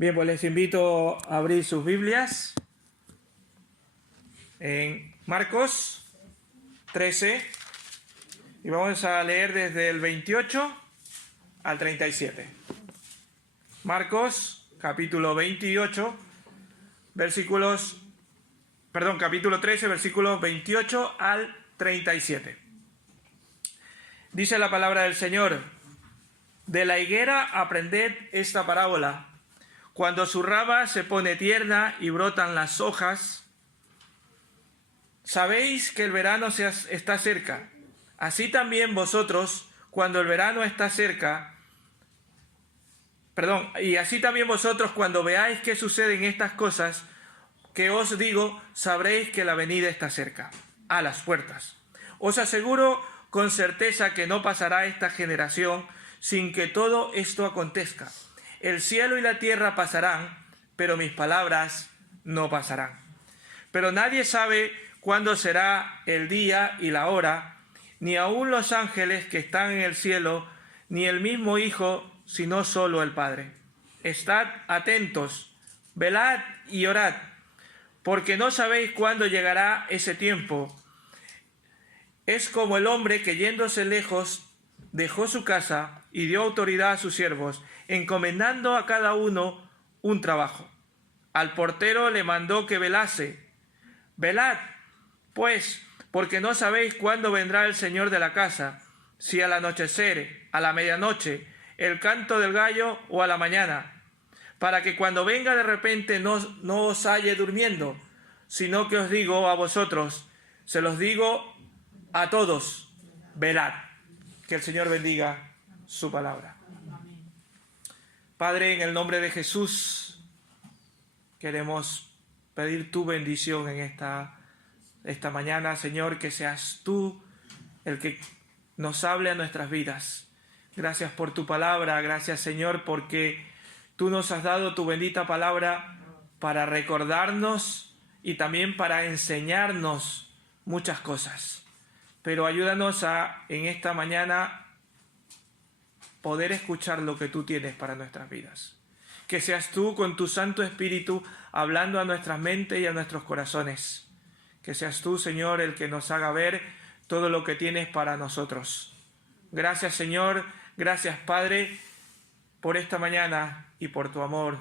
Bien, pues les invito a abrir sus Biblias en Marcos 13 y vamos a leer desde el 28 al 37. Marcos, capítulo 13, versículos 28 al 37. Dice la palabra del Señor: de la higuera aprended esta parábola. Cuando su rama se pone tierna y brotan las hojas, sabéis que el verano está cerca. Así también vosotros, cuando el verano está cerca, cuando veáis que suceden estas cosas que os digo, sabréis que la venida está cerca, a las puertas. Os aseguro con certeza que no pasará esta generación sin que todo esto acontezca. El cielo y la tierra pasarán, pero mis palabras no pasarán. Pero nadie sabe cuándo será el día y la hora, ni aun los ángeles que están en el cielo, ni el mismo Hijo, sino solo el Padre. Estad atentos, velad y orad, porque no sabéis cuándo llegará ese tiempo. Es como el hombre que yéndose lejos dejó su casa y dio autoridad a sus siervos, encomendando a cada uno un trabajo. Al portero le mandó que velase. Velad, pues, porque no sabéis cuándo vendrá el Señor de la casa, si al anochecer, a la medianoche, el canto del gallo o a la mañana, para que cuando venga de repente no os halle durmiendo, sino que os digo a vosotros, se los digo a todos, velad. Que el Señor bendiga su palabra. Padre, en el nombre de Jesús, queremos pedir tu bendición en esta mañana, Señor, que seas tú el que nos hable a nuestras vidas. Gracias por tu palabra, gracias, Señor, porque tú nos has dado tu bendita palabra para recordarnos y también para enseñarnos muchas cosas. Pero ayúdanos en esta mañana poder escuchar lo que tú tienes para nuestras vidas. Que seas tú con tu Santo Espíritu hablando a nuestras mentes y a nuestros corazones. Que seas tú, Señor, el que nos haga ver todo lo que tienes para nosotros. Gracias, Señor, gracias, Padre, por esta mañana y por tu amor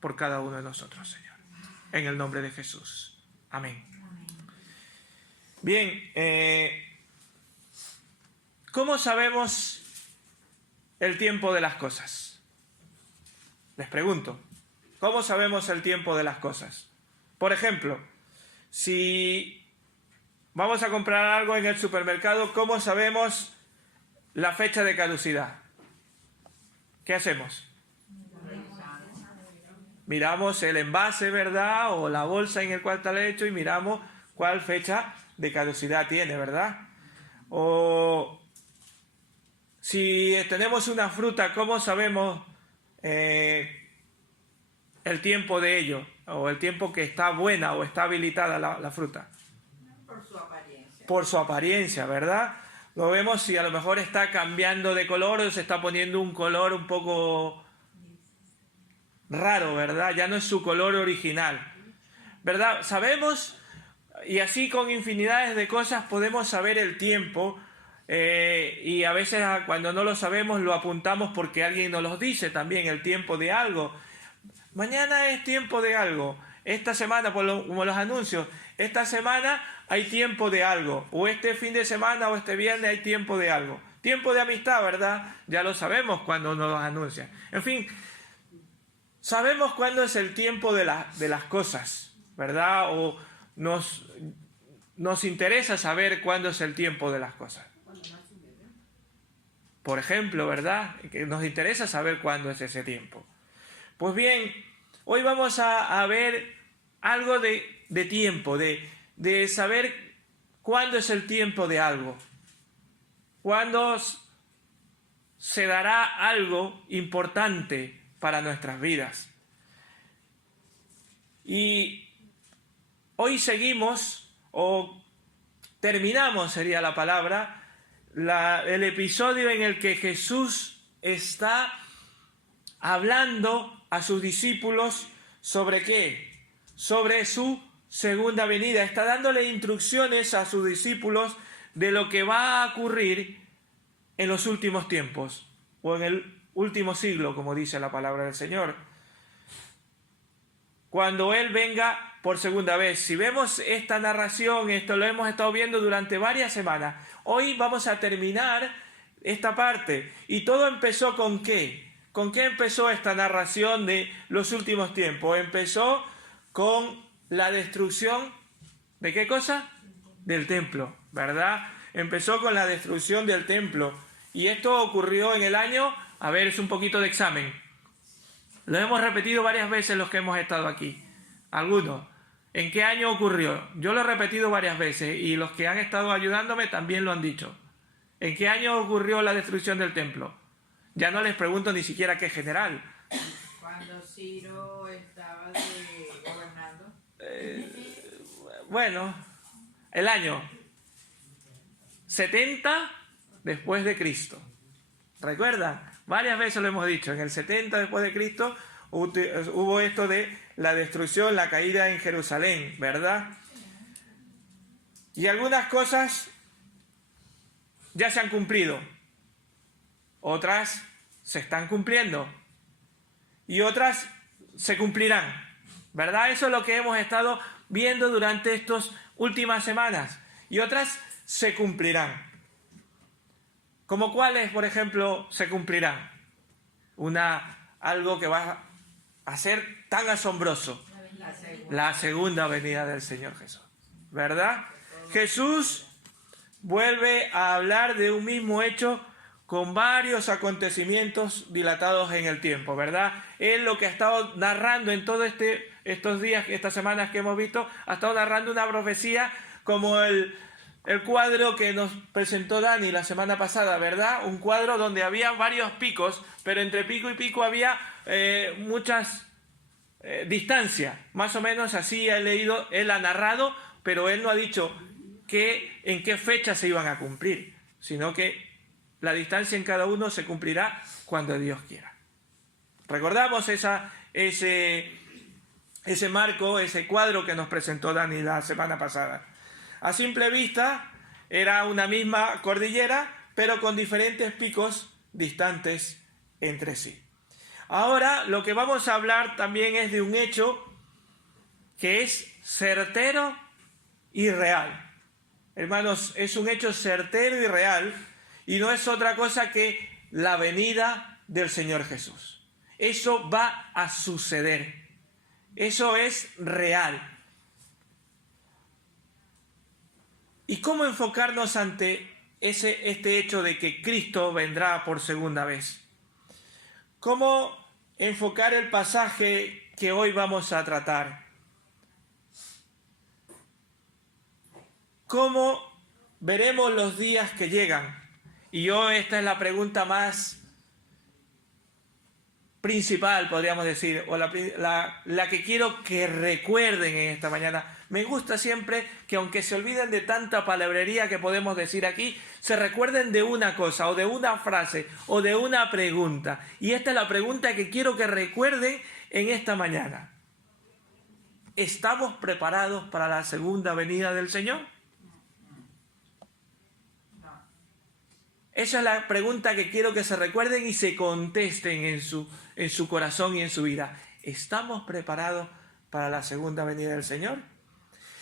por cada uno de nosotros, Señor. En el nombre de Jesús. Amén. Bien, ¿cómo sabemos el tiempo de las cosas? Les pregunto, ¿cómo sabemos el tiempo de las cosas? Por ejemplo, si vamos a comprar algo en el supermercado, ¿cómo sabemos la fecha de caducidad? ¿Qué hacemos? Miramos el envase, ¿verdad? O la bolsa en el cual está hecho y miramos cuál fecha de caducidad tiene, ¿verdad? O si tenemos una fruta, ¿cómo sabemos el tiempo de ello? O el tiempo que está buena o está habilitada la fruta. Por su apariencia. Por su apariencia, ¿verdad? Lo vemos si a lo mejor está cambiando de color o se está poniendo un color un poco raro, ¿verdad? Ya no es su color original, ¿verdad? Sabemos, y así con infinidades de cosas podemos saber el tiempo. Y a veces cuando no lo sabemos lo apuntamos porque alguien nos lo dice también, el tiempo de algo. Mañana es tiempo de algo. Esta semana, como los anuncios, esta semana hay tiempo de algo. O este fin de semana o este viernes hay tiempo de algo. Tiempo de amistad, ¿verdad? Ya lo sabemos cuando nos los anuncian. En fin, sabemos cuándo es el tiempo de las cosas, ¿verdad? O nos interesa saber cuándo es el tiempo de las cosas. Por ejemplo, ¿verdad? Que nos interesa saber cuándo es ese tiempo. Pues bien, hoy vamos a ver algo de tiempo, de saber cuándo es el tiempo de algo. Cuándo se dará algo importante para nuestras vidas. Y hoy seguimos, o terminamos sería la palabra, el episodio en el que Jesús está hablando a sus discípulos sobre qué, sobre su segunda venida. Está dándole instrucciones a sus discípulos de lo que va a ocurrir en los últimos tiempos o en el último siglo, como dice la palabra del Señor, cuando Él venga por segunda vez. Si vemos esta narración, esto lo hemos estado viendo durante varias semanas. Hoy vamos a terminar esta parte. ¿Y todo empezó con qué? ¿Con qué empezó esta narración de los últimos tiempos? Empezó con la destrucción, ¿de qué cosa? Del templo, ¿verdad? Empezó con la destrucción del templo. Y esto ocurrió en el año, a ver, es un poquito de examen. Lo hemos repetido varias veces los que hemos estado aquí. Algunos. ¿En qué año ocurrió? Yo lo he repetido varias veces y los que han estado ayudándome también lo han dicho. ¿En qué año ocurrió la destrucción del templo? Ya no les pregunto ni siquiera qué general. Cuando Ciro estaba gobernando. Bueno, el año 70 después de Cristo. ¿Recuerdan? Varias veces lo hemos dicho. En el 70 después de Cristo hubo esto de la destrucción, la caída en Jerusalén, ¿verdad? Y algunas cosas ya se han cumplido. Otras se están cumpliendo. Y otras se cumplirán, ¿verdad? Eso es lo que hemos estado viendo durante estas últimas semanas. Y otras se cumplirán. ¿Como cuáles, por ejemplo, se cumplirán? Algo que va a ser tan asombroso. La segunda venida del Señor Jesús, ¿verdad? Jesús vuelve a hablar de un mismo hecho con varios acontecimientos dilatados en el tiempo, ¿verdad? Él lo que ha estado narrando en todos estos días, estas semanas que hemos visto, ha estado narrando una profecía como el cuadro que nos presentó Dani la semana pasada, ¿verdad? Un cuadro donde había varios picos, pero entre pico y pico había muchas distancias. Más o menos así él ha narrado, pero él no ha dicho en qué fecha se iban a cumplir, sino que la distancia en cada uno se cumplirá cuando Dios quiera. Recordamos ese marco, ese cuadro que nos presentó Dani la semana pasada. A simple vista era una misma cordillera, pero con diferentes picos distantes entre sí. Ahora lo que vamos a hablar también es de un hecho que es certero y real. Hermanos, es un hecho certero y real y no es otra cosa que la venida del Señor Jesús. Eso va a suceder. Eso es real. ¿Y cómo enfocarnos ante este hecho de que Cristo vendrá por segunda vez? ¿Cómo enfocar el pasaje que hoy vamos a tratar? ¿Cómo veremos los días que llegan? Y esta es la pregunta más principal, podríamos decir, o la que quiero que recuerden en esta mañana. Me gusta siempre que aunque se olviden de tanta palabrería que podemos decir aquí, se recuerden de una cosa, o de una frase, o de una pregunta. Y esta es la pregunta que quiero que recuerden en esta mañana. ¿Estamos preparados para la segunda venida del Señor? Esa es la pregunta que quiero que se recuerden y se contesten en su corazón y en su vida. ¿Estamos preparados para la segunda venida del Señor?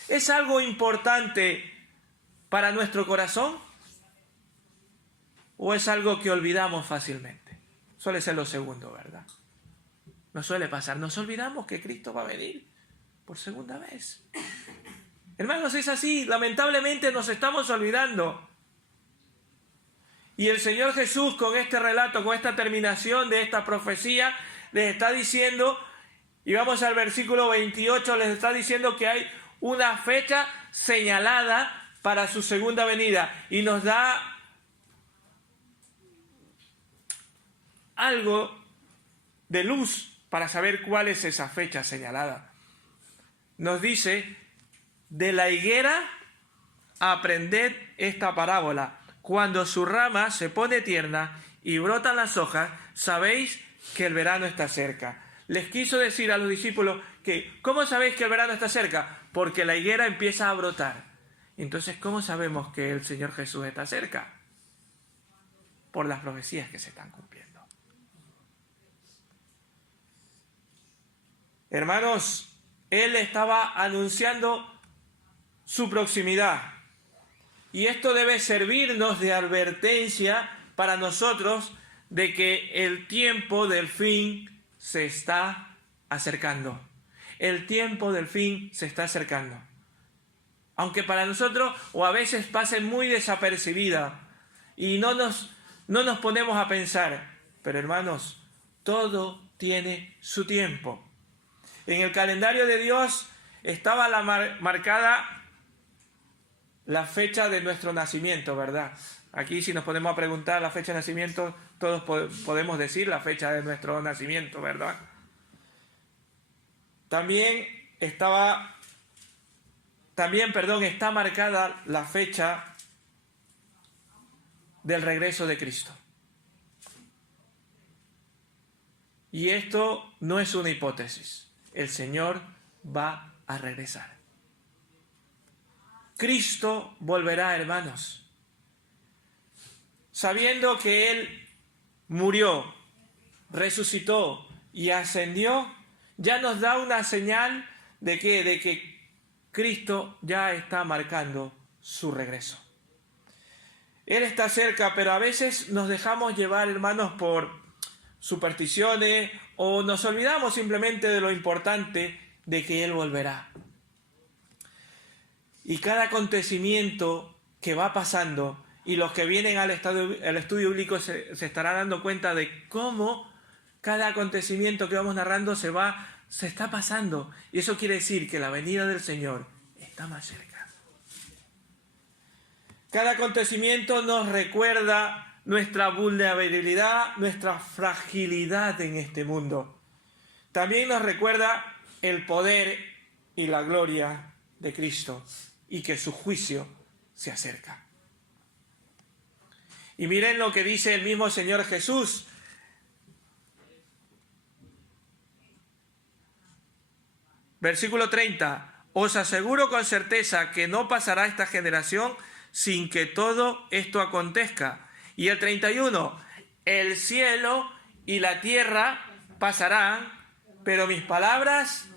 ¿Es algo importante para nuestro corazón? ¿O es algo que olvidamos fácilmente? Suele ser lo segundo, ¿verdad? Nos suele pasar. Nos olvidamos que Cristo va a venir por segunda vez. Hermanos, es así. Lamentablemente nos estamos olvidando. Y el Señor Jesús, con este relato, con esta terminación de esta profecía, les está diciendo, y vamos al versículo 28, les está diciendo que hay una fecha señalada para su segunda venida. Y nos da algo de luz para saber cuál es esa fecha señalada. Nos dice, de la higuera aprended esta parábola. Cuando su rama se pone tierna y brotan las hojas, sabéis que el verano está cerca. Les quiso decir a los discípulos que, ¿cómo sabéis que el verano está cerca? Porque la higuera empieza a brotar. Entonces, ¿cómo sabemos que el Señor Jesús está cerca? Por las profecías que se están cumpliendo. Hermanos, Él estaba anunciando su proximidad. Y esto debe servirnos de advertencia para nosotros de que el tiempo del fin se está acercando. El tiempo del fin se está acercando. Aunque para nosotros o a veces pase muy desapercibida y no nos ponemos a pensar. Pero hermanos, todo tiene su tiempo. En el calendario de Dios estaba marcada la fecha de nuestro nacimiento, ¿verdad? Aquí si nos ponemos a preguntar la fecha de nacimiento, todos podemos decir la fecha de nuestro nacimiento, ¿verdad? También está marcada la fecha del regreso de Cristo. Y esto no es una hipótesis. El Señor va a regresar. Cristo volverá, hermanos. Sabiendo que Él murió, resucitó y ascendió, ya nos da una señal de que Cristo ya está marcando su regreso. Él está cerca, pero a veces nos dejamos llevar, hermanos, por supersticiones o nos olvidamos simplemente de lo importante de que Él volverá. Y cada acontecimiento que va pasando, y los que vienen al estudio bíblico se estarán dando cuenta de cómo cada acontecimiento que vamos narrando se está pasando. Y eso quiere decir que la venida del Señor está más cerca. Cada acontecimiento nos recuerda nuestra vulnerabilidad, nuestra fragilidad en este mundo. También nos recuerda el poder y la gloria de Cristo y que su juicio se acerca. Y miren lo que dice el mismo Señor Jesús. Versículo 30. Os aseguro con certeza que no pasará esta generación sin que todo esto acontezca. Y el 31. El cielo y la tierra pasarán, pero mis palabras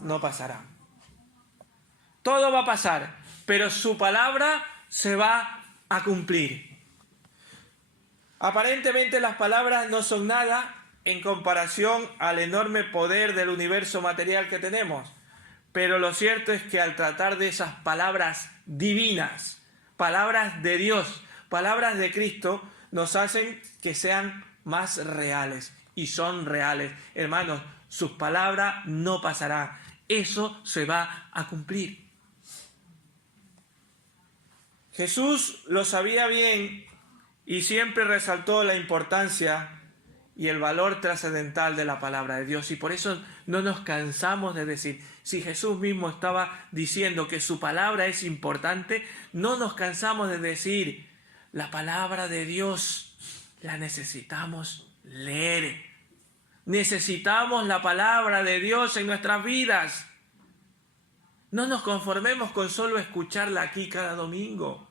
no pasarán. Todo va a pasar, pero su palabra se va a cumplir. Aparentemente las palabras no son nada en comparación al enorme poder del universo material que tenemos. Pero lo cierto es que al tratar de esas palabras divinas, palabras de Dios, palabras de Cristo, nos hacen que sean más reales. Y son reales. Hermanos, sus palabras no pasarán. Eso se va a cumplir. Jesús lo sabía bien y siempre resaltó la importancia y el valor trascendental de la palabra de Dios. Y por eso no nos cansamos de decir, si Jesús mismo estaba diciendo que su palabra es importante, no nos cansamos de decir, la palabra de Dios la necesitamos leer. Necesitamos la palabra de Dios en nuestras vidas. No nos conformemos con solo escucharla aquí cada domingo.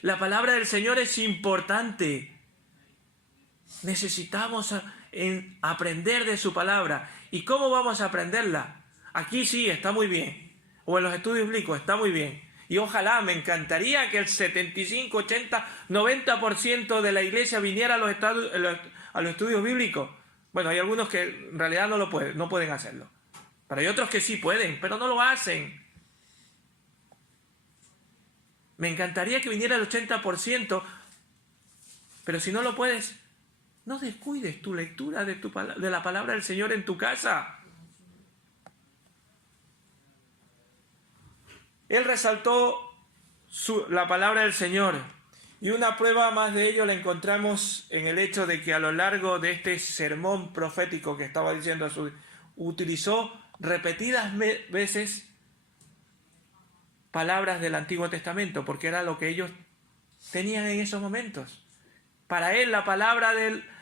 La palabra del Señor es importante. Necesitamos aprender de su palabra. ¿Y cómo vamos a aprenderla? Aquí sí, está muy bien. O en los estudios bíblicos, está muy bien. Y ojalá, me encantaría que el 75, 80, 90% de la iglesia viniera a los estudios bíblicos. Bueno, hay algunos que en realidad no pueden hacerlo. Pero hay otros que sí pueden, pero no lo hacen. Me encantaría que viniera el 80%, pero si no lo puedes, no descuides tu lectura de la palabra del Señor en tu casa. Él resaltó la palabra del Señor. Y una prueba más de ello la encontramos en el hecho de que a lo largo de este sermón profético que estaba diciendo, utilizó repetidas veces palabras del Antiguo Testamento, porque era lo que ellos tenían en esos momentos. Para él la palabra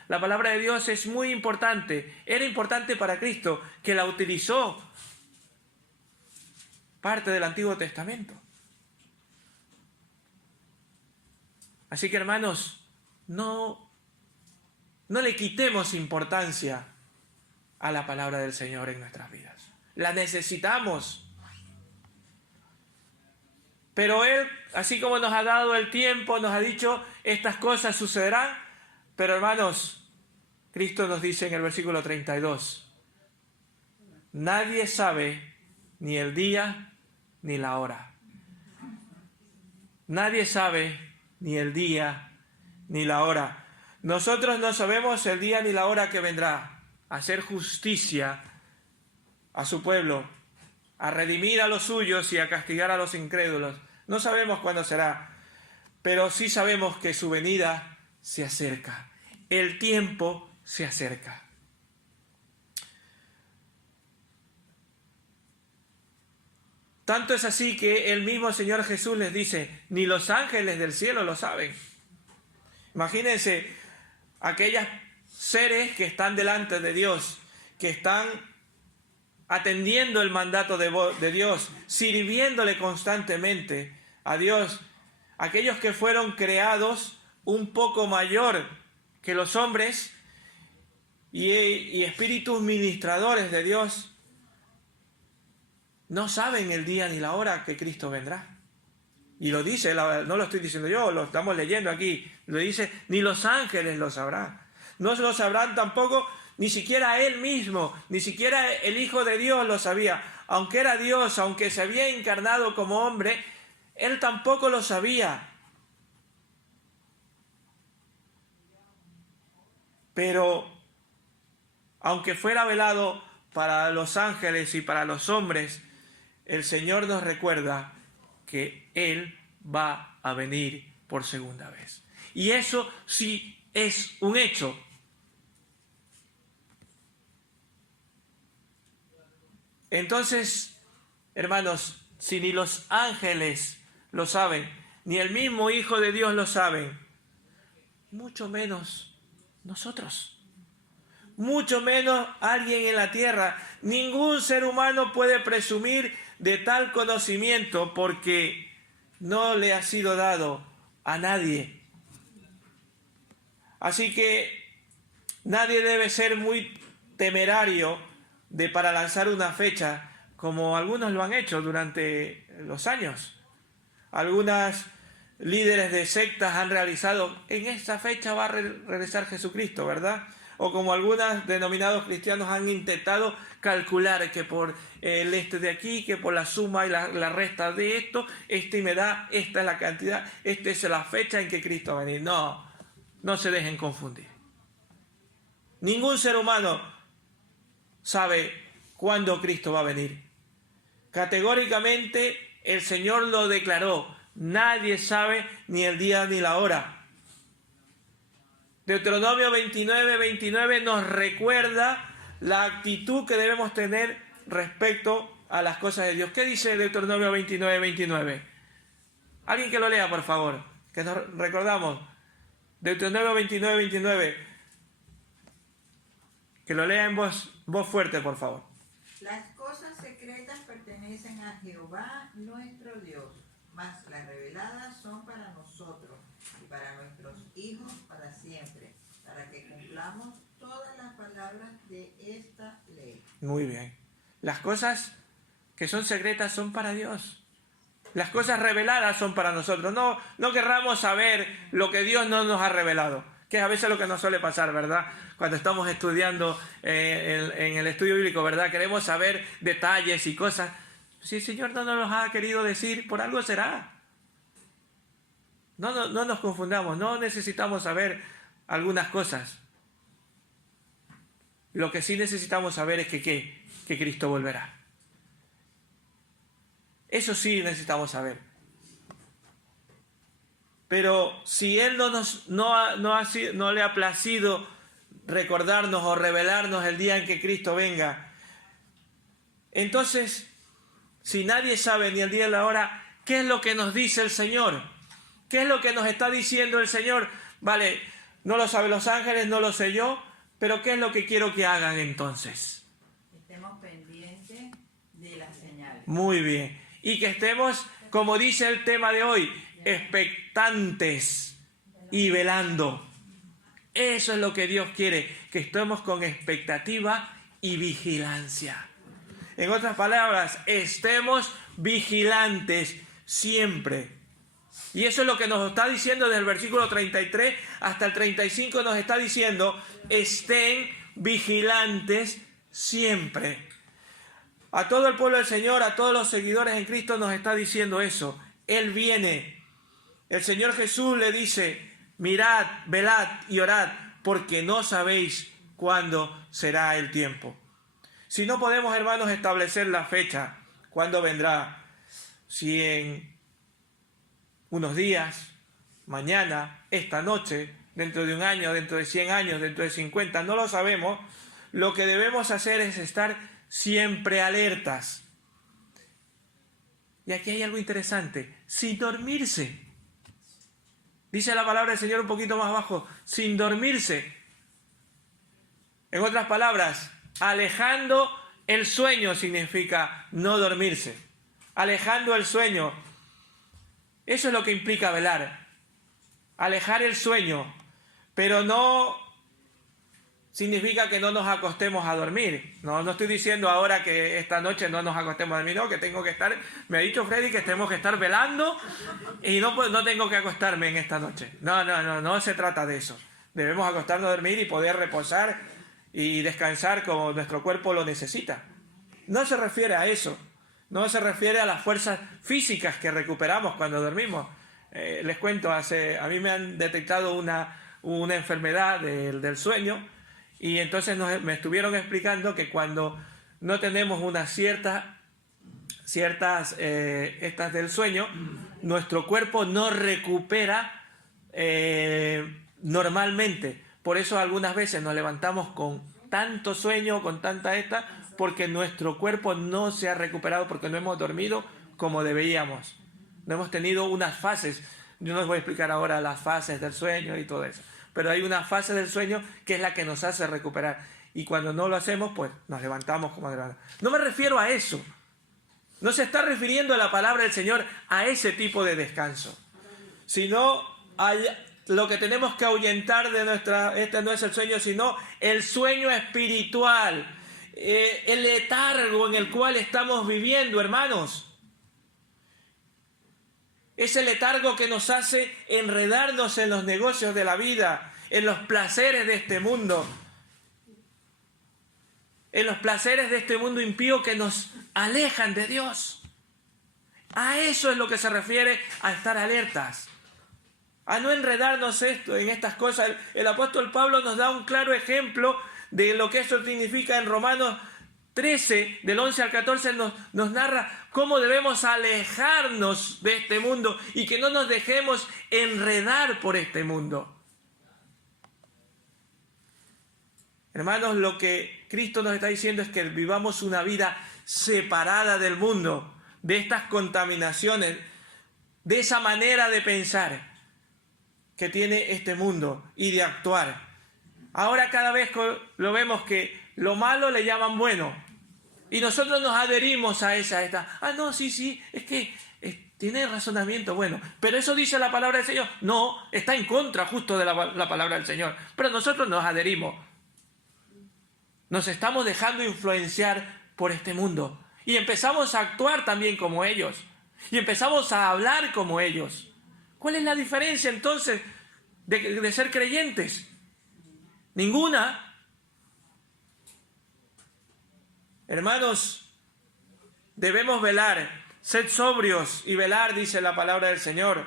La palabra de Dios es muy importante. Era importante para Cristo, que la utilizó parte del Antiguo Testamento. Así que, hermanos, no le quitemos importancia a la palabra del Señor en nuestras vidas. La necesitamos. Pero Él, así como nos ha dado el tiempo, nos ha dicho, estas cosas sucederán. Pero, hermanos, Cristo nos dice en el versículo 32, nadie sabe ni el día ni la hora. Nadie sabe ni el día ni la hora. Nosotros no sabemos el día ni la hora que vendrá a hacer justicia a su pueblo, a redimir a los suyos y a castigar a los incrédulos. No sabemos cuándo será, pero sí sabemos que su venida se acerca. El tiempo se acerca. Tanto es así que el mismo Señor Jesús les dice, ni los ángeles del cielo lo saben. Imagínense aquellos seres que están delante de Dios, que están atendiendo el mandato de Dios, sirviéndole constantemente a Dios, aquellos que fueron creados un poco mayor que los hombres y espíritus ministradores de Dios, no saben el día ni la hora que Cristo vendrá. Y lo dice, no lo estoy diciendo yo, lo estamos leyendo aquí, lo dice, ni los ángeles lo sabrán. No lo sabrán tampoco, ni siquiera Él mismo, ni siquiera el Hijo de Dios lo sabía. Aunque era Dios, aunque se había encarnado como hombre, Él tampoco lo sabía. Pero, aunque fuera velado para los ángeles y para los hombres, el Señor nos recuerda que Él va a venir por segunda vez. Y eso sí es un hecho. Entonces, hermanos, si ni los ángeles lo saben, ni el mismo Hijo de Dios lo saben, mucho menos nosotros. Mucho menos alguien en la tierra. Ningún ser humano puede presumir de tal conocimiento porque no le ha sido dado a nadie. Así que nadie debe ser muy temerario para lanzar una fecha, como algunos lo han hecho durante los años. Algunas líderes de sectas han realizado, en esta fecha va a regresar Jesucristo, ¿verdad? O como algunos denominados cristianos han intentado calcular que por el de aquí, que por la suma y la resta de esto, me da, esta es la cantidad, esta es la fecha en que Cristo va a venir. No se dejen confundir. Ningún ser humano sabe cuándo Cristo va a venir. Categóricamente el Señor lo declaró. Nadie sabe ni el día ni la hora. Deuteronomio 29 nos recuerda la actitud que debemos tener respecto a las cosas de Dios. ¿Qué dice Deuteronomio 29? Alguien que lo lea, por favor, que nos recordamos. Deuteronomio 29. Que lo lea en voz fuerte, por favor. Las cosas secretas pertenecen a Jehová nuestro Dios, mas las reveladas son para nosotros y para nuestros hijos para siempre, para que cumplamos todas las palabras de esta ley. Muy bien. Las cosas que son secretas son para Dios. Las cosas reveladas son para nosotros. No querramos saber lo que Dios no nos ha revelado, que es a veces lo que nos suele pasar, ¿verdad? Cuando estamos estudiando en el estudio bíblico, ¿verdad? Queremos saber detalles y cosas. Si el Señor no nos los ha querido decir, por algo será. No nos confundamos, no necesitamos saber algunas cosas. Lo que sí necesitamos saber es que Cristo volverá. Eso sí necesitamos saber. Pero si Él no le ha placido recordarnos o revelarnos el día en que Cristo venga, entonces, si nadie sabe ni el día ni la hora, ¿qué es lo que nos dice el Señor? ¿Qué es lo que nos está diciendo el Señor? Vale, No lo saben los ángeles, no lo sé yo, pero ¿qué es lo que quiero que hagan entonces? Estemos pendientes de las señales. Muy bien. Y que estemos, como dice el tema de hoy, expectantes y velando. Eso es lo que Dios quiere, que estemos con expectativa y vigilancia. En otras palabras, estemos vigilantes siempre. Y eso es lo que nos está diciendo desde el versículo 33 hasta el 35, nos está diciendo, estén vigilantes siempre. A todo el pueblo del Señor, a todos los seguidores en Cristo nos está diciendo eso. Él viene. El Señor Jesús le dice, mirad, velad y orad, porque no sabéis cuándo será el tiempo. Si no podemos, hermanos, establecer la fecha, cuándo vendrá, si en unos días, mañana, esta noche, dentro de un año, dentro de 100 años, dentro de 50, no lo sabemos, lo que debemos hacer es estar siempre alertas. Y aquí hay algo interesante, sin dormirse. Dice la palabra del Señor un poquito más abajo, sin dormirse. En otras palabras, alejando el sueño significa no dormirse. Alejando el sueño. Eso es lo que implica velar. Alejar el sueño. Pero no significa que no nos acostemos a dormir. No estoy diciendo ahora que esta noche no nos acostemos a dormir. No, que tengo que estar... Me ha dicho Freddy que tenemos que estar velando y no tengo que acostarme en esta noche. No se trata de eso. Debemos acostarnos a dormir y poder reposar y descansar como nuestro cuerpo lo necesita. No se refiere a eso. No se refiere a las fuerzas físicas que recuperamos cuando dormimos. Les cuento, a mí me han detectado una enfermedad del sueño y entonces me estuvieron explicando que cuando no tenemos unas ciertas estas del sueño, nuestro cuerpo no recupera normalmente. Por eso algunas veces nos levantamos con tanto sueño, con tanta porque nuestro cuerpo no se ha recuperado, porque no hemos dormido como deberíamos. No hemos tenido unas fases. Yo no les voy a explicar ahora las fases del sueño y todo eso. Pero hay una fase del sueño que es la que nos hace recuperar. Y cuando no lo hacemos, pues nos levantamos como de verdad. No me refiero a eso. No se está refiriendo a la palabra del Señor a ese tipo de descanso. Sino lo que tenemos que ahuyentar de este no es el sueño, sino el sueño espiritual. El letargo en el cual estamos viviendo, hermanos. Ese letargo que nos hace enredarnos en los negocios de la vida, en los placeres de este mundo, en los placeres de este mundo impío que nos alejan de Dios. A eso es lo que se refiere a estar alertas, a no enredarnos en estas cosas. El apóstol Pablo nos da un claro ejemplo de lo que eso significa en Romanos 13, del 11 al 14, nos narra cómo debemos alejarnos de este mundo y que no nos dejemos enredar por este mundo. Hermanos, lo que Cristo nos está diciendo es que vivamos una vida separada del mundo, de estas contaminaciones, de esa manera de pensar que tiene este mundo y de actuar. Ahora cada vez lo vemos que lo malo le llaman bueno. Y nosotros nos adherimos a esta. No, sí, es que tiene razonamiento bueno. Pero eso dice la palabra del Señor. No, está en contra justo de la palabra del Señor. Pero nosotros nos adherimos. Nos estamos dejando influenciar por este mundo. Y empezamos a actuar también como ellos. Y empezamos a hablar como ellos. ¿Cuál es la diferencia entonces de ser creyentes? Ninguna. Hermanos, debemos velar, sed sobrios y velar, dice la palabra del Señor.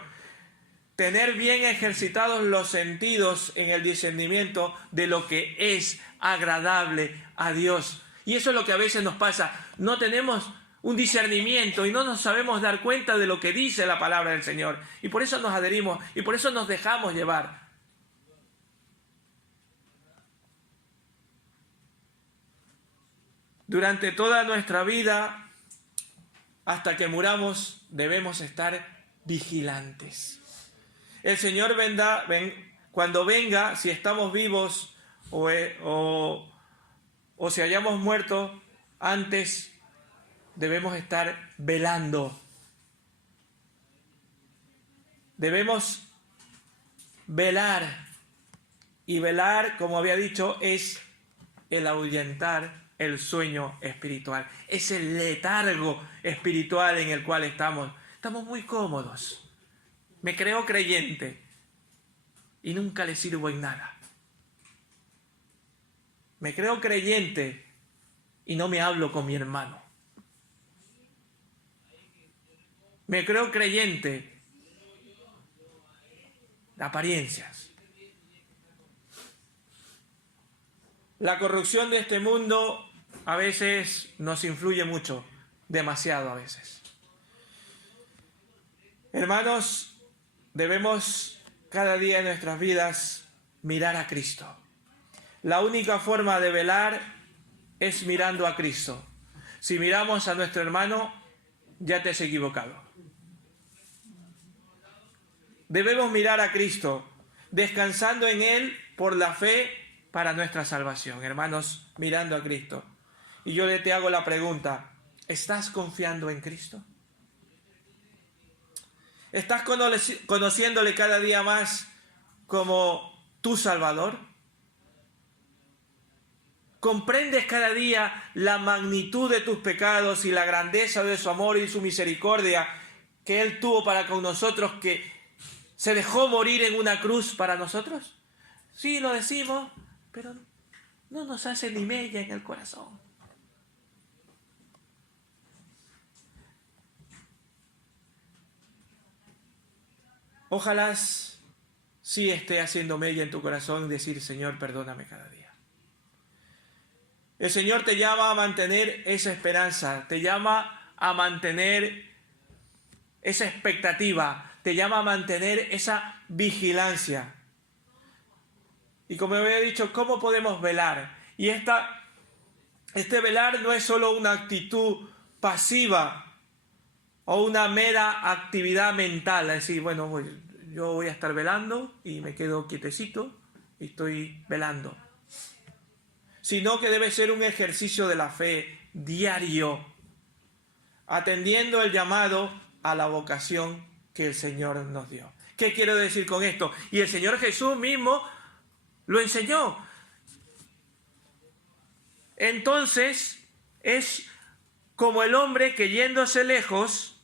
Tener bien ejercitados los sentidos en el discernimiento de lo que es agradable a Dios. Y eso es lo que a veces nos pasa. No tenemos un discernimiento y no nos sabemos dar cuenta de lo que dice la palabra del Señor. Y por eso nos adherimos y por eso nos dejamos llevar. Durante toda nuestra vida, hasta que muramos, debemos estar vigilantes. El Señor cuando venga, si estamos vivos o si hayamos muerto, antes debemos estar velando. Debemos velar. Y velar, como había dicho, es el ahuyentar el sueño espiritual. Es el letargo espiritual en el cual estamos. Estamos muy cómodos. Me creo creyente y nunca le sirvo en nada. Me creo creyente y no me hablo con mi hermano. Me creo creyente de apariencias. La corrupción de este mundo a veces nos influye mucho, demasiado a veces. Hermanos, debemos cada día en nuestras vidas mirar a Cristo. La única forma de velar es mirando a Cristo. Si miramos a nuestro hermano, ya te has equivocado. Debemos mirar a Cristo, descansando en Él por la fe para nuestra salvación. Hermanos, mirando a Cristo. Y yo te hago la pregunta, ¿estás confiando en Cristo? ¿Estás conociéndole cada día más como tu Salvador? ¿Comprendes cada día la magnitud de tus pecados y la grandeza de su amor y su misericordia que Él tuvo para con nosotros, que se dejó morir en una cruz para nosotros? Sí, lo decimos, pero no nos hace ni mella en el corazón. Ojalá sí esté haciendo mella en tu corazón y decir, Señor, perdóname cada día. El Señor te llama a mantener esa esperanza, te llama a mantener esa expectativa, te llama a mantener esa vigilancia. Y como había dicho, ¿cómo podemos velar? Y este velar no es solo una actitud pasiva o una mera actividad mental, es decir, bueno, pues yo voy a estar velando y me quedo quietecito y estoy velando. Sino que debe ser un ejercicio de la fe diario, atendiendo el llamado a la vocación que el Señor nos dio. ¿Qué quiero decir con esto? Y el Señor Jesús mismo lo enseñó. Entonces, es como el hombre que yéndose lejos,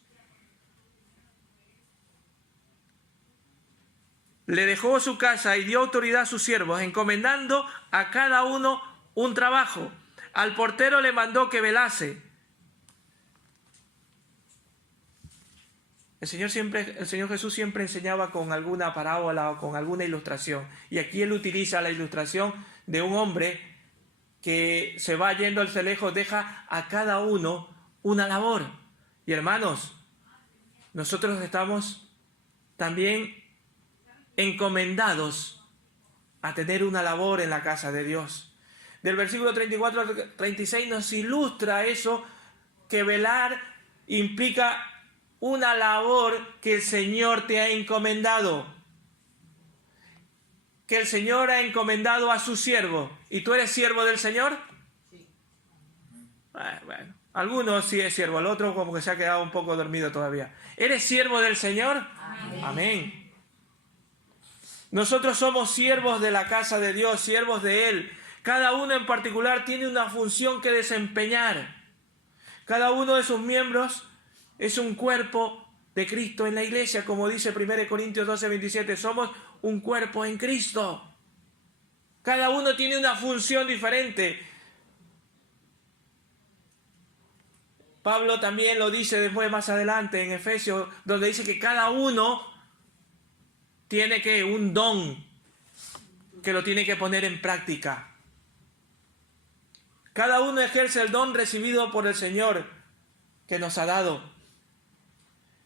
le dejó su casa y dio autoridad a sus siervos, encomendando a cada uno un trabajo. Al portero le mandó que velase. El Señor Jesús siempre enseñaba con alguna parábola o con alguna ilustración. Y aquí Él utiliza la ilustración de un hombre que se va yendo al lejos, deja a cada uno una labor. Y hermanos, nosotros estamos también encomendados a tener una labor en la casa de Dios. Del versículo 34 al 36 nos ilustra eso, que velar implica una labor que el Señor te ha encomendado, que el Señor ha encomendado a su siervo. ¿Y tú eres siervo del Señor? Sí. Bueno, algunos sí es siervo, el otro como que se ha quedado un poco dormido todavía. ¿Eres siervo del Señor? Amén. Amén. Nosotros somos siervos de la casa de Dios, siervos de Él. Cada uno en particular tiene una función que desempeñar. Cada uno de sus miembros es un cuerpo de Cristo en la iglesia, como dice 1 Corintios 12:27. Somos un cuerpo en Cristo. Cada uno tiene una función diferente. Pablo también lo dice después más adelante en Efesios, donde dice que cada uno tiene un don que lo tiene que poner en práctica. Cada uno ejerce el don recibido por el Señor que nos ha dado.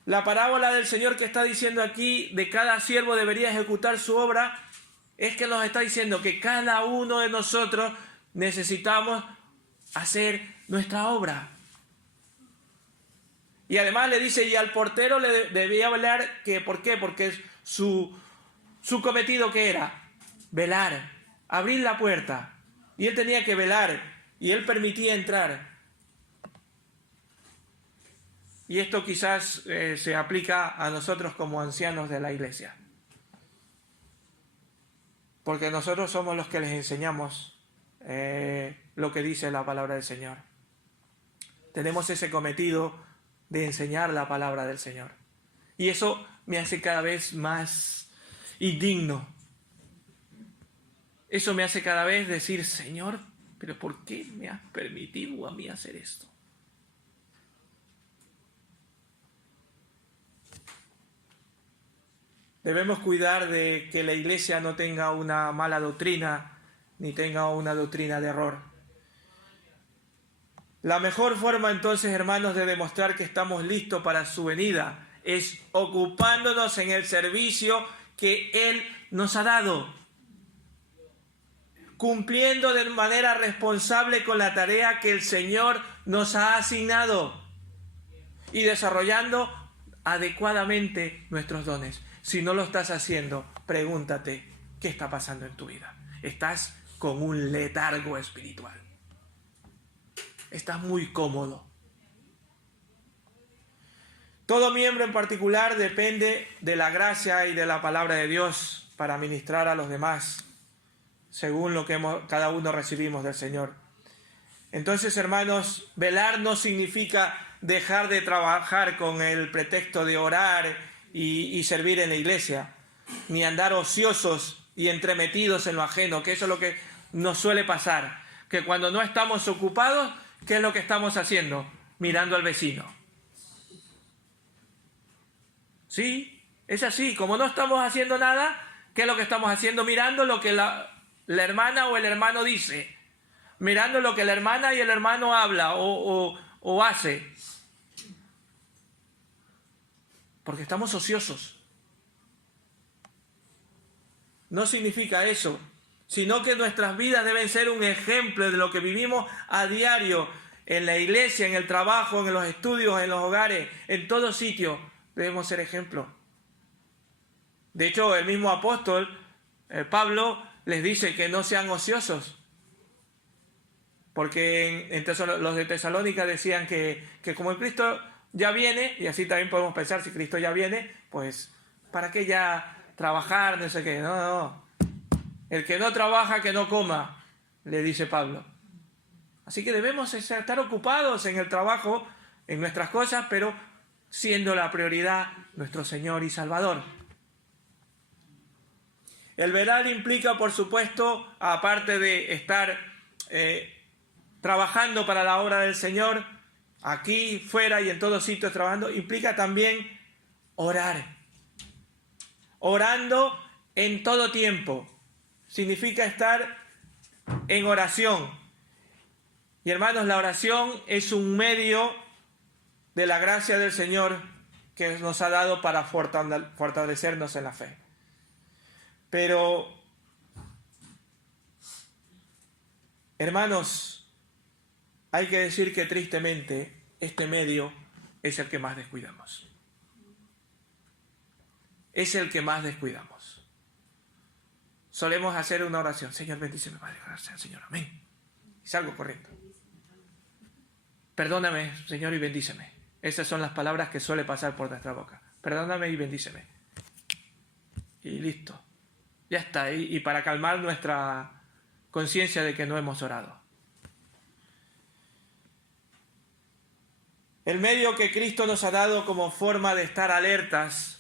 La parábola del Señor que está diciendo aquí, de cada siervo debería ejecutar su obra, es que nos está diciendo que cada uno de nosotros necesitamos hacer nuestra obra. Y además le dice, y al portero le debía hablar que, ¿por qué? Porque su ¿Su cometido qué era? Velar, abrir la puerta. Y él tenía que velar, y él permitía entrar. Y esto quizás se aplica a nosotros como ancianos de la iglesia. Porque nosotros somos los que les enseñamos lo que dice la palabra del Señor. Tenemos ese cometido de enseñar la palabra del Señor. Y eso me hace cada vez más indigno. Eso me hace cada vez decir, Señor, ¿pero por qué me has permitido a mí hacer esto? Debemos cuidar de que la iglesia no tenga una mala doctrina, ni tenga una doctrina de error. La mejor forma entonces, hermanos, de demostrar que estamos listos para su venida es ocupándonos en el servicio que Él nos ha dado, cumpliendo de manera responsable con la tarea que el Señor nos ha asignado y desarrollando adecuadamente nuestros dones. Si no lo estás haciendo, pregúntate, ¿qué está pasando en tu vida? ¿Estás con un letargo espiritual? ¿Estás muy cómodo? Todo miembro en particular depende de la gracia y de la palabra de Dios para ministrar a los demás, según lo que cada uno recibimos del Señor. Entonces, hermanos, velar no significa dejar de trabajar con el pretexto de orar y servir en la iglesia, ni andar ociosos y entremetidos en lo ajeno, que eso es lo que nos suele pasar, que cuando no estamos ocupados, ¿qué es lo que estamos haciendo? Mirando al vecino. Sí, es así, como no estamos haciendo nada, ¿qué es lo que estamos haciendo? Mirando lo que la hermana o el hermano dice, mirando lo que la hermana y el hermano habla o hace. Porque estamos ociosos. No significa eso, sino que nuestras vidas deben ser un ejemplo de lo que vivimos a diario en la iglesia, en el trabajo, en los estudios, en los hogares, en todo sitio. Debemos ser ejemplo. De hecho, el mismo apóstol, Pablo, les dice que no sean ociosos. Porque los de Tesalónica decían que como el Cristo ya viene, y así también podemos pensar, si Cristo ya viene, pues ¿para qué ya trabajar? No sé qué. No. El que no trabaja, que no coma, le dice Pablo. Así que debemos estar ocupados en el trabajo, en nuestras cosas, pero siendo la prioridad nuestro Señor y Salvador. El velar implica, por supuesto, aparte de estar trabajando para la obra del Señor, aquí, fuera y en todos sitios trabajando, implica también orar. Orando en todo tiempo. Significa estar en oración. Y hermanos, la oración es un medio de la gracia del Señor que nos ha dado para fortalecernos en la fe. Pero, hermanos, hay que decir que tristemente este medio es el que más descuidamos. Es el que más descuidamos. Solemos hacer una oración. Señor, bendíceme, Padre, gracias al Señor. Amén. Y salgo corriendo. Perdóname, Señor, y bendíceme. Esas son las palabras que suele pasar por nuestra boca. Perdóname y bendíceme. Y listo. Ya está. Y para calmar nuestra conciencia de que no hemos orado. El medio que Cristo nos ha dado como forma de estar alertas,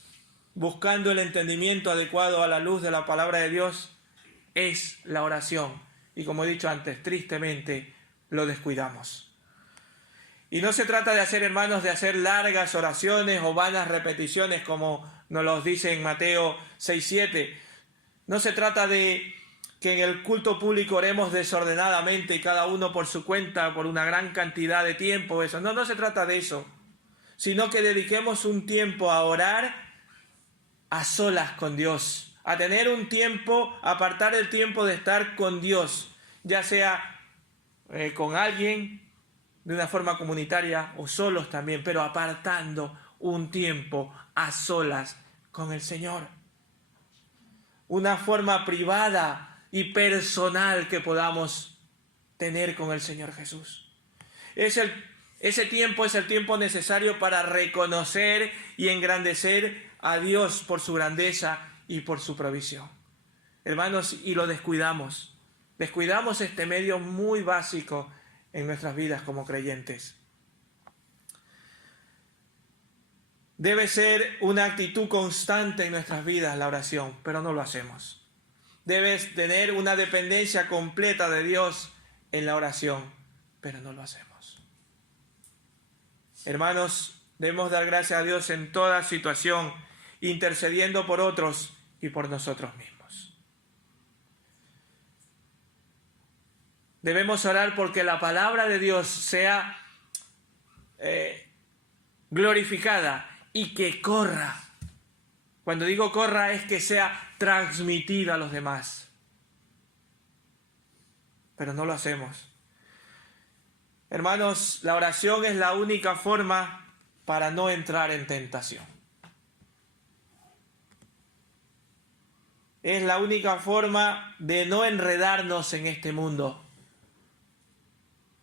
buscando el entendimiento adecuado a la luz de la palabra de Dios, es la oración. Y como he dicho antes, tristemente lo descuidamos. Y no se trata de hacer, hermanos, de hacer largas oraciones o vanas repeticiones como nos los dice en Mateo 6:7. No se trata de que en el culto público oremos desordenadamente y cada uno por su cuenta por una gran cantidad de tiempo. Eso. No se trata de eso, sino que dediquemos un tiempo a orar a solas con Dios, a tener un tiempo, apartar el tiempo de estar con Dios, ya sea con alguien, de una forma comunitaria o solos también, pero apartando un tiempo a solas con el Señor. una forma privada y personal que podamos tener con el Señor Jesús. Ese tiempo es el tiempo necesario para reconocer y engrandecer a Dios por su grandeza y por su provisión. Hermanos, y lo descuidamos. Descuidamos este medio muy básico en nuestras vidas como creyentes. Debe ser una actitud constante en nuestras vidas la oración, pero no lo hacemos. Debes tener una dependencia completa de Dios en la oración, pero no lo hacemos. Hermanos, debemos dar gracias a Dios en toda situación, intercediendo por otros y por nosotros mismos. Debemos orar porque la palabra de Dios sea glorificada y que corra. Cuando digo corra es que sea transmitida a los demás. Pero no lo hacemos. Hermanos, la oración es la única forma para no entrar en tentación. Es la única forma de no enredarnos en este mundo.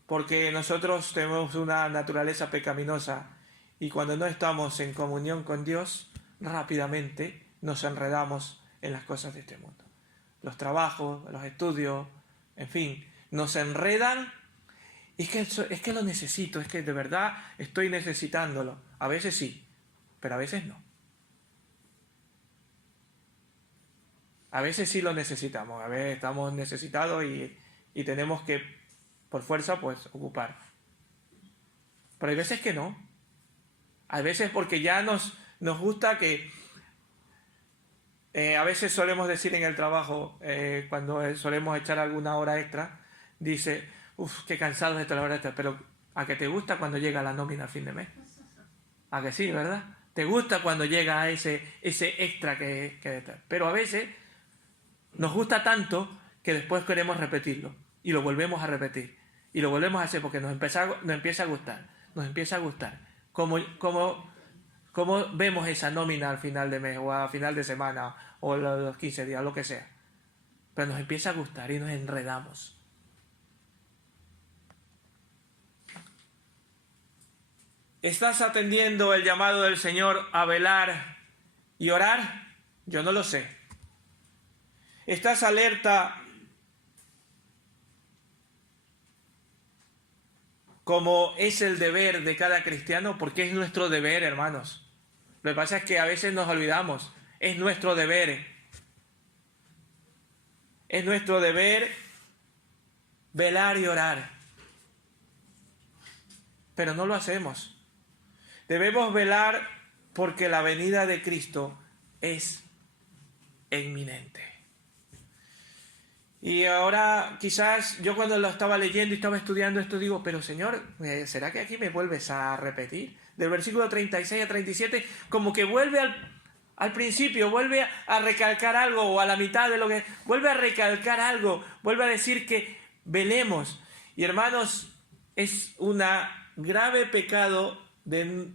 Porque nosotros tenemos una naturaleza pecaminosa y cuando no estamos en comunión con Dios, rápidamente nos enredamos en las cosas de este mundo. Los trabajos, los estudios, en fin, nos enredan. Y es que lo necesito, es que de verdad estoy necesitándolo. A veces sí, pero a veces no. A veces sí lo necesitamos, a veces estamos necesitados y tenemos que por fuerza, pues, ocupar. Pero hay veces que no. Hay veces porque ya nos gusta que... a veces solemos decir en el trabajo, cuando solemos echar alguna hora extra, dice, qué cansado es esta hora extra, pero ¿a que te gusta cuando llega la nómina al fin de mes? ¿A que sí, verdad? ¿Te gusta cuando llega ese extra que pero a veces nos gusta tanto que después queremos repetirlo. Y lo volvemos a repetir. Y lo volvemos a hacer porque nos empieza a gustar. Nos empieza a gustar. Como vemos esa nómina al final de mes o a final de semana o los 15 días, lo que sea. Pero nos empieza a gustar y nos enredamos. ¿Estás atendiendo el llamado del Señor a velar y orar? Yo no lo sé. ¿Estás alerta como es el deber de cada cristiano? Porque es nuestro deber, hermanos. Lo que pasa es que a veces nos olvidamos. Es nuestro deber. Es nuestro deber velar y orar. Pero no lo hacemos. Debemos velar porque la venida de Cristo es inminente. Y ahora quizás yo cuando lo estaba leyendo y estaba estudiando esto digo, pero Señor, ¿será que aquí me vuelves a repetir? Del versículo 36 a 37, como que vuelve al principio, vuelve a recalcar algo, o a la mitad de lo que... Vuelve a recalcar algo, vuelve a decir que velemos. Y hermanos, es un grave pecado de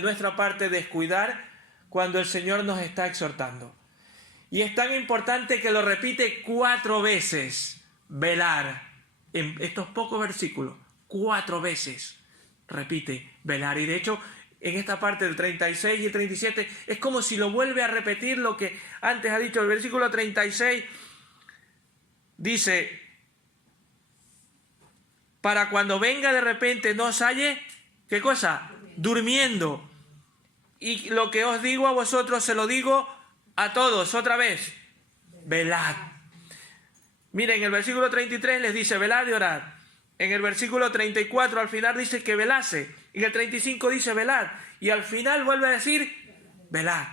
nuestra parte descuidar cuando el Señor nos está exhortando. Y es tan importante que lo repite 4 veces, velar. En estos pocos versículos, 4 veces repite velar. Y de hecho, en esta parte del 36 y el 37, es como si lo vuelve a repetir lo que antes ha dicho. El versículo 36 dice, para cuando venga de repente no os halle, ¿qué cosa? Durmiendo. Y lo que os digo a vosotros se lo digo a todos, otra vez, velad. Miren, en el versículo 33 les dice velad y orad. En el versículo 34 al final dice que velase. En el 35 dice velad. Y al final vuelve a decir velad.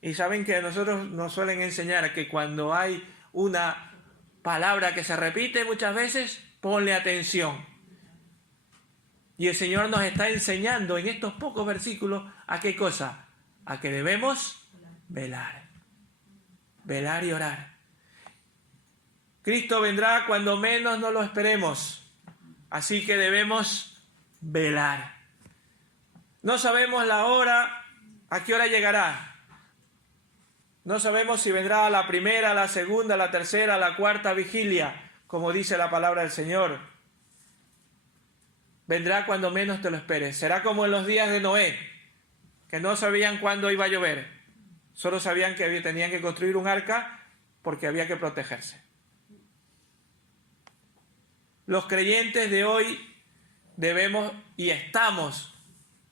Y saben que a nosotros nos suelen enseñar que cuando hay una palabra que se repite muchas veces, ponle atención. Y el Señor nos está enseñando en estos pocos versículos a qué cosa, a que debemos velar y orar. Cristo vendrá cuando menos nos lo esperemos, así que debemos velar. No sabemos la hora, a qué hora llegará. No sabemos si vendrá a la primera, a la segunda, a la tercera, a la cuarta vigilia, como dice la palabra del Señor. Vendrá cuando menos te lo esperes. Será como en los días de Noé, que no sabían cuándo iba a llover. Solo sabían que tenían que construir un arca porque había que protegerse. Los creyentes de hoy debemos y estamos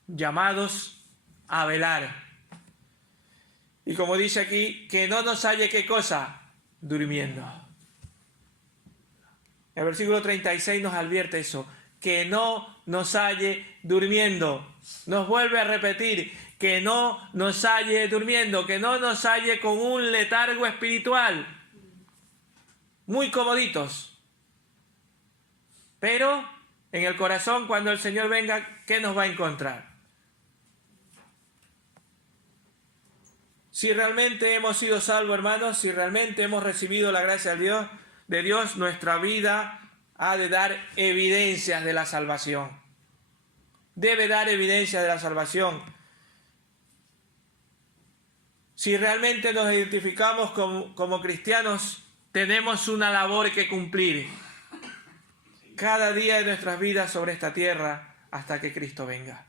llamados a velar. Y como dice aquí, que no nos halle ¿qué cosa? Durmiendo. El versículo 36 nos advierte eso, que no nos halle durmiendo. Nos vuelve a repetir, que no nos halle durmiendo, que no nos halle con un letargo espiritual. Muy comoditos. Pero en el corazón, cuando el Señor venga, ¿qué nos va a encontrar? Si realmente hemos sido salvos, hermanos, si realmente hemos recibido la gracia de Dios, nuestra vida ha de dar evidencias de la salvación. Debe dar evidencias de la salvación. Si realmente nos identificamos como cristianos, tenemos una labor que cumplir cada día de nuestras vidas sobre esta tierra hasta que Cristo venga.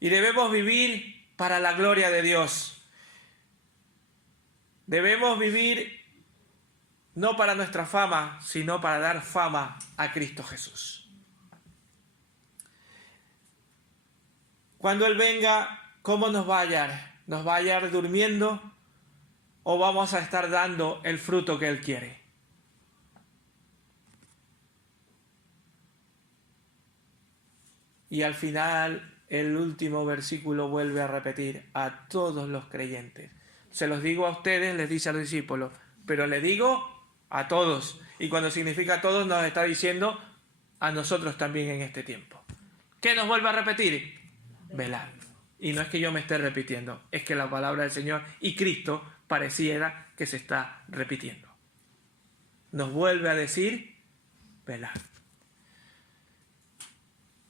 Y debemos vivir para la gloria de Dios. Debemos vivir no para nuestra fama, sino para dar fama a Cristo Jesús. Cuando Él venga, ¿cómo nos va a hallar? ¿Nos va a hallar durmiendo o vamos a estar dando el fruto que Él quiere? Y al final, el último versículo vuelve a repetir a todos los creyentes. Se los digo a ustedes, les dice a los discípulos, pero le digo a todos. Y cuando significa a todos, nos está diciendo a nosotros también en este tiempo. ¿Qué nos vuelve a repetir? Velad. Y no es que yo me esté repitiendo, es que la palabra del Señor y Cristo pareciera que se está repitiendo. Nos vuelve a decir, velad.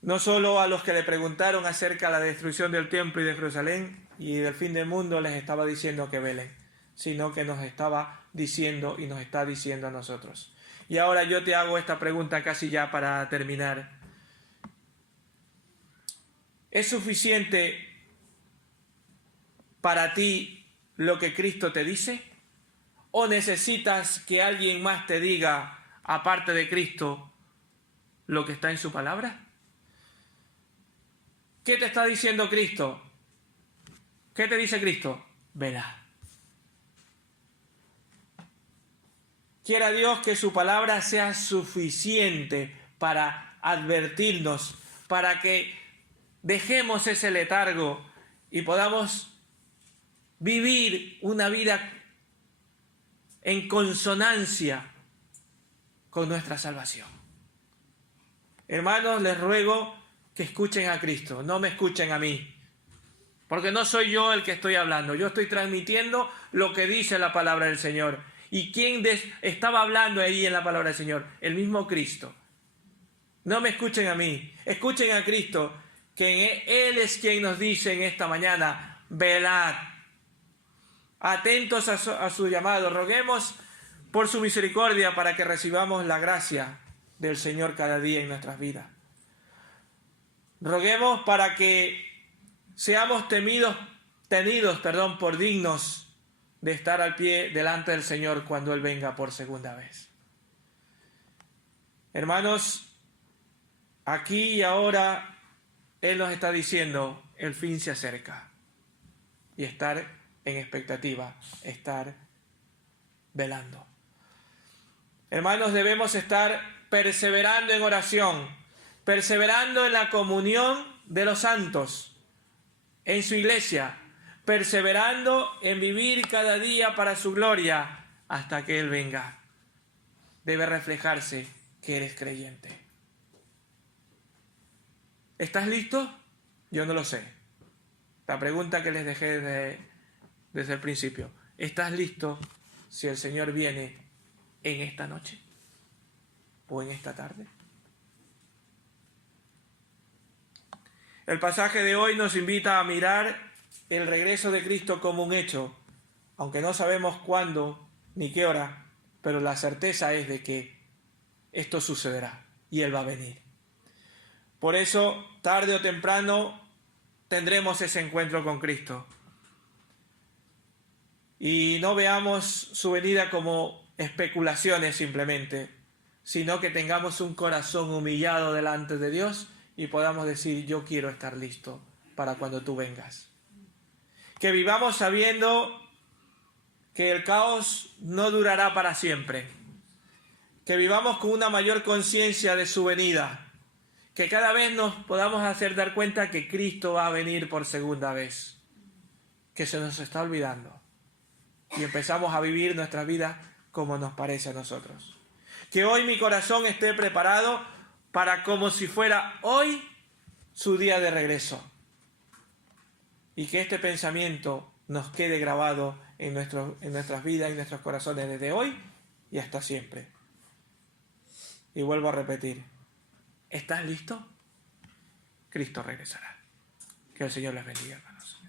No solo a los que le preguntaron acerca de la destrucción del templo y de Jerusalén y del fin del mundo les estaba diciendo que velen, sino que nos estaba diciendo y nos está diciendo a nosotros. Y ahora yo te hago esta pregunta casi ya para terminar. ¿Es suficiente para ti lo que Cristo te dice? ¿O necesitas que alguien más te diga, aparte de Cristo, lo que está en su palabra? ¿Qué te está diciendo Cristo? ¿Qué te dice Cristo? Velad. Quiera Dios que su palabra sea suficiente para advertirnos, para que dejemos ese letargo y podamos vivir una vida en consonancia con nuestra salvación. Hermanos, les ruego que escuchen a Cristo, no me escuchen a mí, porque no soy yo el que estoy hablando, yo estoy transmitiendo lo que dice la palabra del Señor. ¿Y quién estaba hablando ahí en la palabra del Señor? El mismo Cristo. No me escuchen a mí, escuchen a Cristo, que Él es quien nos dice en esta mañana, velad, atentos a su llamado, roguemos por su misericordia para que recibamos la gracia del Señor cada día en nuestras vidas. Roguemos para que seamos tenidos por dignos de estar al pie delante del Señor cuando Él venga por segunda vez. Hermanos, aquí y ahora Él nos está diciendo, el fin se acerca. Y estar en expectativa, estar velando. Hermanos, debemos estar perseverando en oración, perseverando en la comunión de los santos, en su iglesia, perseverando en vivir cada día para su gloria hasta que Él venga. Debe reflejarse que eres creyente. ¿Estás listo? Yo no lo sé. La pregunta que les dejé desde el principio. ¿Estás listo si el Señor viene en esta noche o en esta tarde? El pasaje de hoy nos invita a mirar el regreso de Cristo como un hecho, aunque no sabemos cuándo ni qué hora, pero la certeza es de que esto sucederá y Él va a venir. Por eso, tarde o temprano, tendremos ese encuentro con Cristo. Y no veamos su venida como especulaciones simplemente, sino que tengamos un corazón humillado delante de Dios y podamos decir: yo quiero estar listo para cuando tú vengas. Que vivamos sabiendo que el caos no durará para siempre. Que vivamos con una mayor conciencia de su venida. Que cada vez nos podamos hacer dar cuenta que Cristo va a venir por segunda vez. Que se nos está olvidando. Y empezamos a vivir nuestra vida como nos parece a nosotros. Que hoy mi corazón esté preparado para como si fuera hoy su día de regreso. Y que este pensamiento nos quede grabado en nuestras vidas y en nuestros corazones desde hoy y hasta siempre. Y vuelvo a repetir: ¿estás listo? Cristo regresará. Que el Señor les bendiga, hermanos.